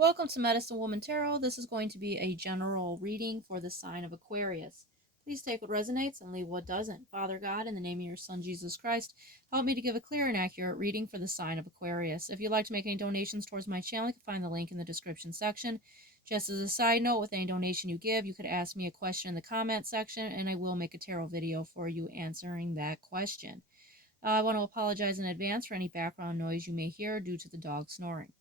Welcome to Medicine Woman Tarot. This is going to be a general reading for the sign of Aquarius. Please take what resonates and leave what doesn't. Father God, in the name of your Son Jesus Christ, help me to give a clear and accurate reading for the sign of Aquarius. If you'd like to make any donations towards my channel, you can find the link in the description section. Just as a side note, with any donation you give, you could ask me a question in the comment section, and I will make a tarot video for you answering that question. I want to apologize in advance for any background noise you may hear due to the dog snoring.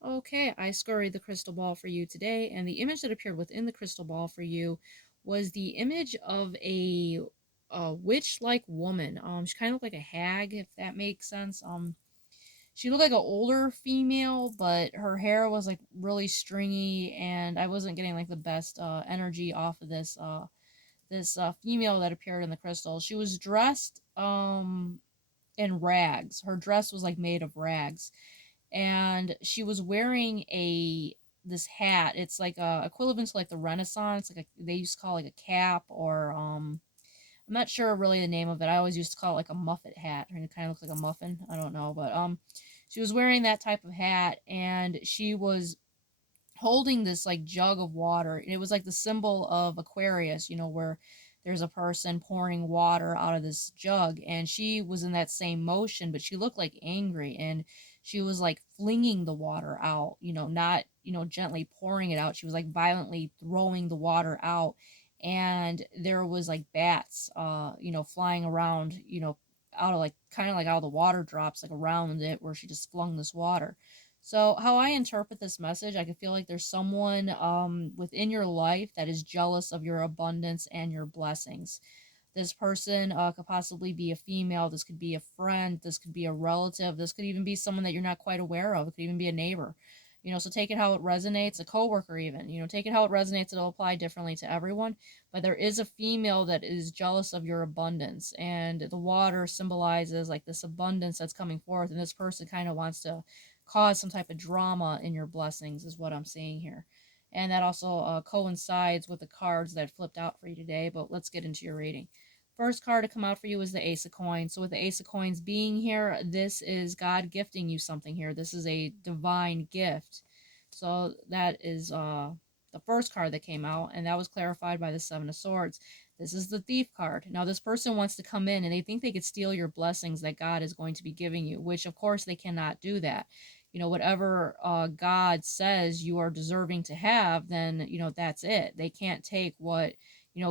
Okay, I scurried the crystal ball for you today, and the image that appeared within the crystal ball for you was the image of a witch-like woman. She kind of looked like a hag, if that makes sense. She looked like an older female, but her hair was like really stringy, and I wasn't getting like the best energy off of this female that appeared in the crystal. She was dressed in rags. Her dress was like made of rags, and she was wearing this hat. It's like a equivalent to like the Renaissance, like they used to call it like a cap, or I'm not sure really the name of it. I always used to call it like a muffet hat, and it kind of looks like a muffin. I don't know, but she was wearing that type of hat, and she was holding this like jug of water. And it was like the symbol of Aquarius, where there's a person pouring water out of this jug, and she was in that same motion, but she looked like angry, and she was like flinging the water out, not, gently pouring it out. She was like violently throwing the water out, and there was like bats flying around, out of like kind of like out of the water drops like around it where she just flung this water. So how I interpret this message, I can feel like there's someone within your life that is jealous of your abundance and your blessings. This person could possibly be a female. This could be a friend. This could be a relative. This could even be someone that you're not quite aware of. It could even be a neighbor. So take it how it resonates. A coworker, even. Take it how it resonates. It'll apply differently to everyone. But there is a female that is jealous of your abundance, and the water symbolizes like this abundance that's coming forth. And this person kind of wants to cause some type of drama in your blessings, is what I'm seeing here. And that also coincides with the cards that flipped out for you today. But let's get into your reading. First card to come out for you is the Ace of Coins. So with the Ace of Coins being here, this is God gifting you something here. This is a divine gift. So that is the first card that came out, and that was clarified by the Seven of Swords. This is the Thief card. Now this person wants to come in and they think they could steal your blessings that God is going to be giving you, which of course they cannot do that. Whatever God says you are deserving to have, then that's it. They can't take what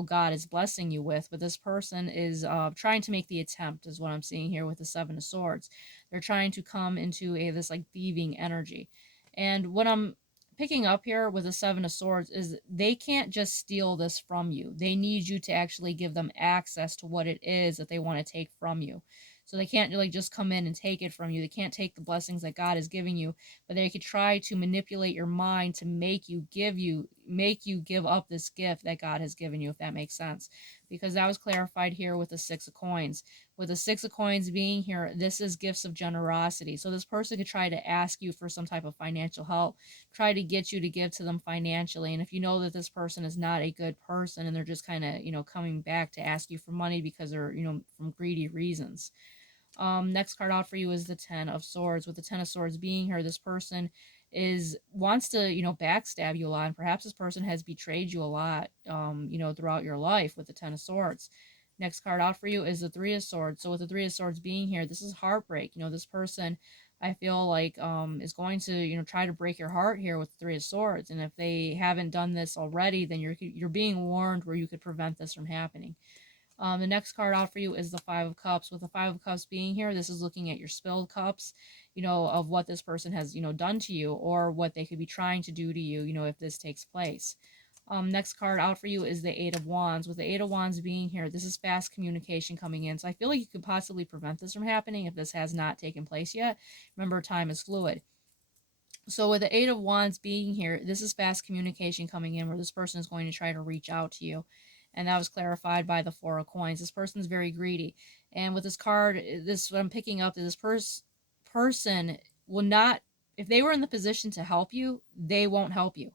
God is blessing you with. But this person is trying to make the attempt, is what I'm seeing here with the Seven of Swords. They're trying to come into this like thieving energy. And what I'm picking up here with the Seven of Swords is they can't just steal this from you. They need you to actually give them access to what it is that they want to take from you. So they can't really just come in and take it from you. They can't take the blessings that God is giving you, but they could try to manipulate your mind to make you give up this gift that God has given you, if that makes sense. Because that was clarified here with the Six of Coins. With the Six of Coins being here, this is gifts of generosity. So this person could try to ask you for some type of financial help, try to get you to give to them financially. And if you know that this person is not a good person and they're just kind of, coming back to ask you for money because they're, from greedy reasons. Next card out for you is the Ten of Swords. With the Ten of Swords being here, this person wants to backstab you a lot, and perhaps this person has betrayed you a lot throughout your life with the Ten of Swords. Next card out for you is the Three of Swords. So with the Three of Swords being here, this is heartbreak. This person, I feel like is going to try to break your heart here with the Three of Swords, and if they haven't done this already, then you're being warned where you could prevent this from happening. The next card out for you is the Five of Cups. With the Five of Cups being here, this is looking at your spilled cups, of what this person has, done to you, or what they could be trying to do to you, if this takes place. Next card out for you is the Eight of Wands. With the Eight of Wands being here, this is fast communication coming in. So I feel like you could possibly prevent this from happening if this has not taken place yet. Remember, time is fluid. So with the Eight of Wands being here, this is fast communication coming in where this person is going to try to reach out to you. And that was clarified by the Four of Coins. This person is very greedy. And with this card, this what I'm picking up, that this person will not, if they were in the position to help you, they won't help you.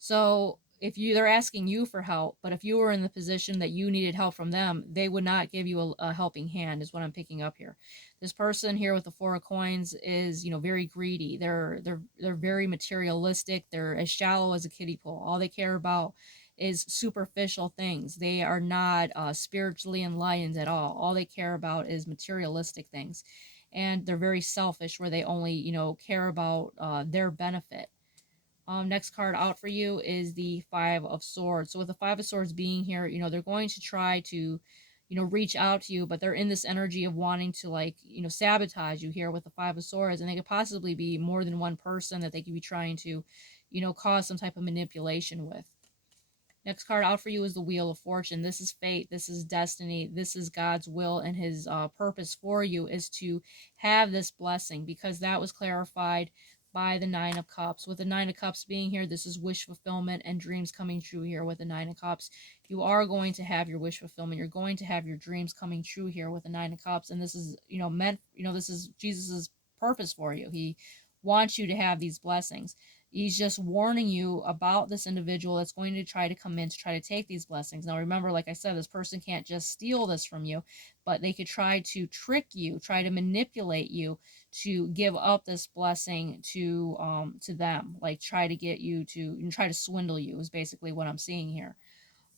So they're asking you for help, but if you were in the position that you needed help from them, they would not give you a helping hand, is what I'm picking up here. This person here with the Four of Coins is, very greedy. They're very materialistic. They're as shallow as a kiddie pool. All they care about is superficial things. They are not spiritually enlightened at all. All they care about is materialistic things, and they're very selfish, where they only care about their benefit. Next card out for you is the Five of Swords. So with the Five of Swords being here, they're going to try to, reach out to you, but they're in this energy of wanting to, like, sabotage you here with the Five of Swords. And they could possibly be more than one person that they could be trying to, cause some type of manipulation with. Next card out for you is the Wheel of Fortune. This is fate. This is destiny. This is God's will, and his purpose for you is to have this blessing, because that was clarified by the Nine of Cups. With the Nine of Cups being here, this is wish fulfillment and dreams coming true here with the Nine of Cups. You are going to have your wish fulfillment. You're going to have your dreams coming true here with the Nine of Cups. And this is, meant, this is Jesus's purpose for you. He wants you to have these blessings. He's just warning you about this individual that's going to try to come in to try to take these blessings. Now, remember, like I said, this person can't just steal this from you, but they could try to trick you, try to manipulate you to give up this blessing to them, like try to get you to, and try to swindle you, is basically what I'm seeing here.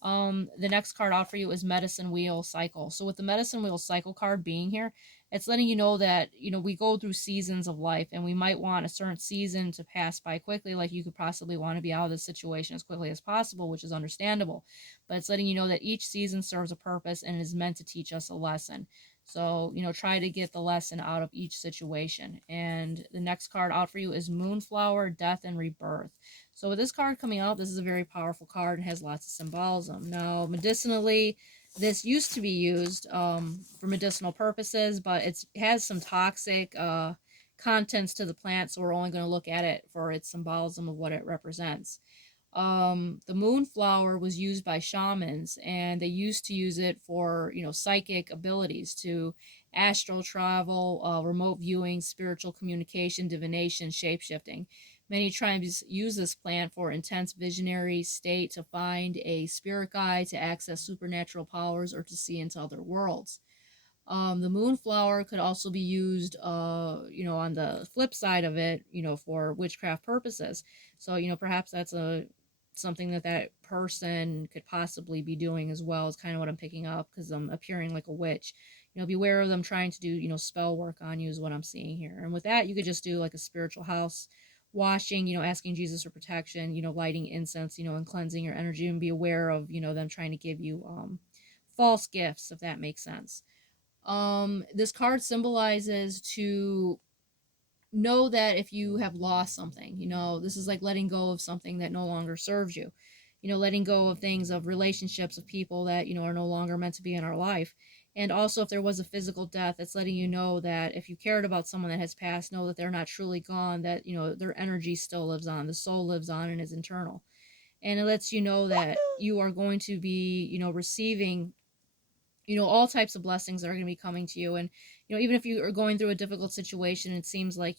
The next card out for you is Medicine Wheel Cycle. So with the Medicine Wheel Cycle card being here, it's letting you know that, we go through seasons of life, and we might want a certain season to pass by quickly. Like, you could possibly want to be out of this situation as quickly as possible, which is understandable. But it's letting you know that each season serves a purpose and is meant to teach us a lesson. So, try to get the lesson out of each situation. And the next card out for you is Moonflower, Death, and Rebirth. So with this card coming out, this is a very powerful card and has lots of symbolism. Now, medicinally, this used to be used for medicinal purposes, but it has some toxic contents to the plant, so we're only going to look at it for its symbolism of what it represents. The moonflower was used by shamans, and they used to use it for, psychic abilities, to astral travel, remote viewing, spiritual communication, divination, shapeshifting. Many tribes use this plant for intense visionary state, to find a spirit guide, to access supernatural powers, or to see into other worlds. The moonflower could also be used, on the flip side of it, for witchcraft purposes. So, perhaps that's something that person could possibly be doing as well, is kind of what I'm picking up, because I'm appearing like a witch. Beware of them trying to do, spell work on you, is what I'm seeing here. And with that, you could just do like a spiritual house washing, asking Jesus for protection, lighting incense, and cleansing your energy, and be aware of, them trying to give you false gifts, if that makes sense. This card symbolizes to know that if you have lost something, this is like letting go of something that no longer serves you, letting go of things, of relationships, of people that, are no longer meant to be in our life. And also, if there was a physical death, it's letting you know that if you cared about someone that has passed, know that they're not truly gone, that, their energy still lives on, the soul lives on and is internal. And it lets you know that you are going to be, receiving, all types of blessings that are going to be coming to you. And, even if you are going through a difficult situation, it seems like,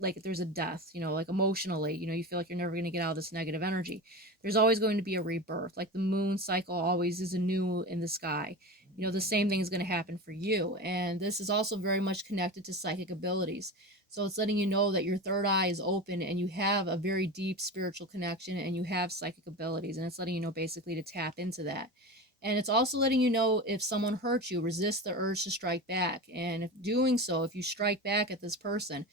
like there's a death, like emotionally, you feel like you're never going to get out of this negative energy. There's always going to be a rebirth. Like the moon cycle always is a new in the sky. The same thing is going to happen for you. And this is also very much connected to psychic abilities. So it's letting you know that your third eye is open, and you have a very deep spiritual connection, and you have psychic abilities. And it's letting you know basically to tap into that. And it's also letting you know, if someone hurts you, resist the urge to strike back. And if doing so, if you strike back at this person,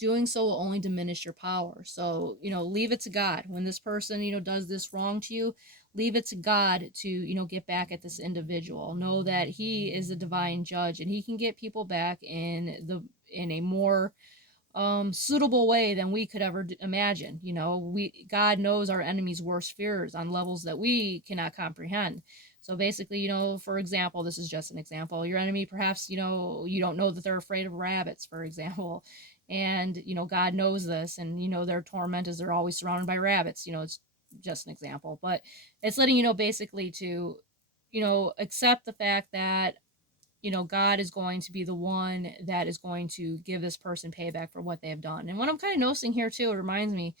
doing so will only diminish your power. So, leave it to God. When this person, does this wrong to you, leave it to God to, get back at this individual. Know that he is a divine judge, and he can get people back in a more suitable way than we could ever imagine. God knows our enemy's worst fears on levels that we cannot comprehend. So basically, for example, this is just an example. Your enemy, perhaps, you don't know that they're afraid of rabbits, for example. And, God knows this, and, their torment is they're always surrounded by rabbits. It's just an example. But it's letting you know basically to, accept the fact that, God is going to be the one that is going to give this person payback for what they have done. And what I'm kind of noticing here too, it reminds me,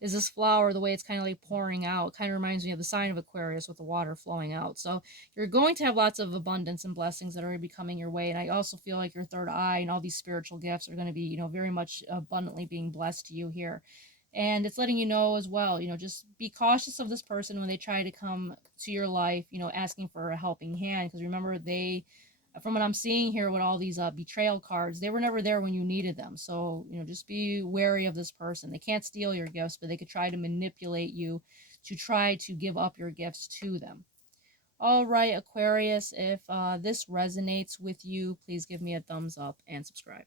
is this flower, the way it's kind of like pouring out, kind of reminds me of the sign of Aquarius with the water flowing out. So you're going to have lots of abundance and blessings that are going to be coming your way. And I also feel like your third eye and all these spiritual gifts are going to be, very much abundantly being blessed to you here. And it's letting you know as well, just be cautious of this person when they try to come to your life, asking for a helping hand. Because remember, from what I'm seeing here with all these betrayal cards, they were never there when you needed them. So, just be wary of this person. They can't steal your gifts, but they could try to manipulate you to try to give up your gifts to them. All right, Aquarius, if this resonates with you, please give me a thumbs up and subscribe.